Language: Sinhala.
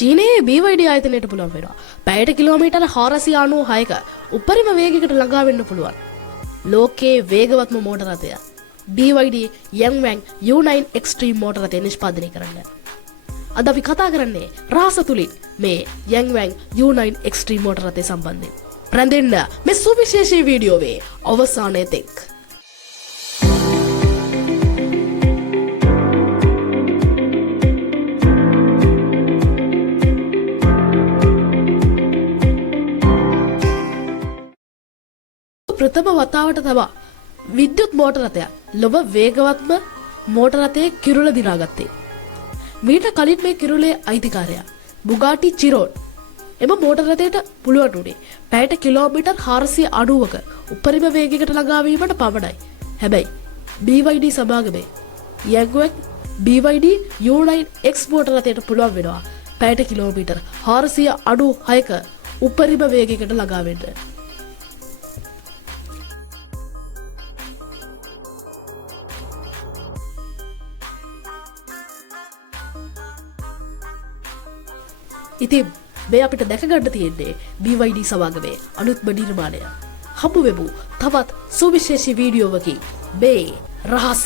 චීනයේ BYD ආයතනයට පුළුවන් වෙනවා. පැයට කිලෝමීටර 496ක උපරිම වේගයකට ළඟා වෙන්න පුළුවන්. ලෝකයේ වේගවත්ම මෝටර රථය BYD Yangwang U9 Extreme මෝටර රථය නිෂ්පාදනය කරන්න. අද අපි කතා කරන්නේ රහස තුලින් මේ Yangwang U9 Extreme මෝටර රථය සම්බන්ධයෙන්. රැඳෙන්න මේ සුවිශේෂී වීඩියෝවේ අවසානයේ තෙක්. ප්‍රථම වතාවට තබා විද්‍යුත් මෝටර රථයක් ලොව වේගවත්ම මෝටර රථයේ කිරුළ දිනාගත්තේ. මීට කලින් මේ කිරුළේ අයිතිකාරයා බුගාටි චිරෝන් එම මෝටර රථයට පුළුවන් උනේ පැයට කිලෝමීටර් 490ක උපරිම වේගයකට ළඟා වීමට පමණයි. හැබැයි BYD සමාගමේ Yangwang BYD U9 X මෝටර රථයට පුළුවන් වෙනවා පැයට කිලෝමීටර් 496ක උපරිම වේගයකට ළඟා වෙන්න. ඉතින් මේ අපිට දැක ගන්න තියෙන්නේ BYD සමාගමේ අලුත්ම නිර්මාණය. හමු වෙමු තවත් සුවිශේෂී වීඩියෝවකින් මේ රහස.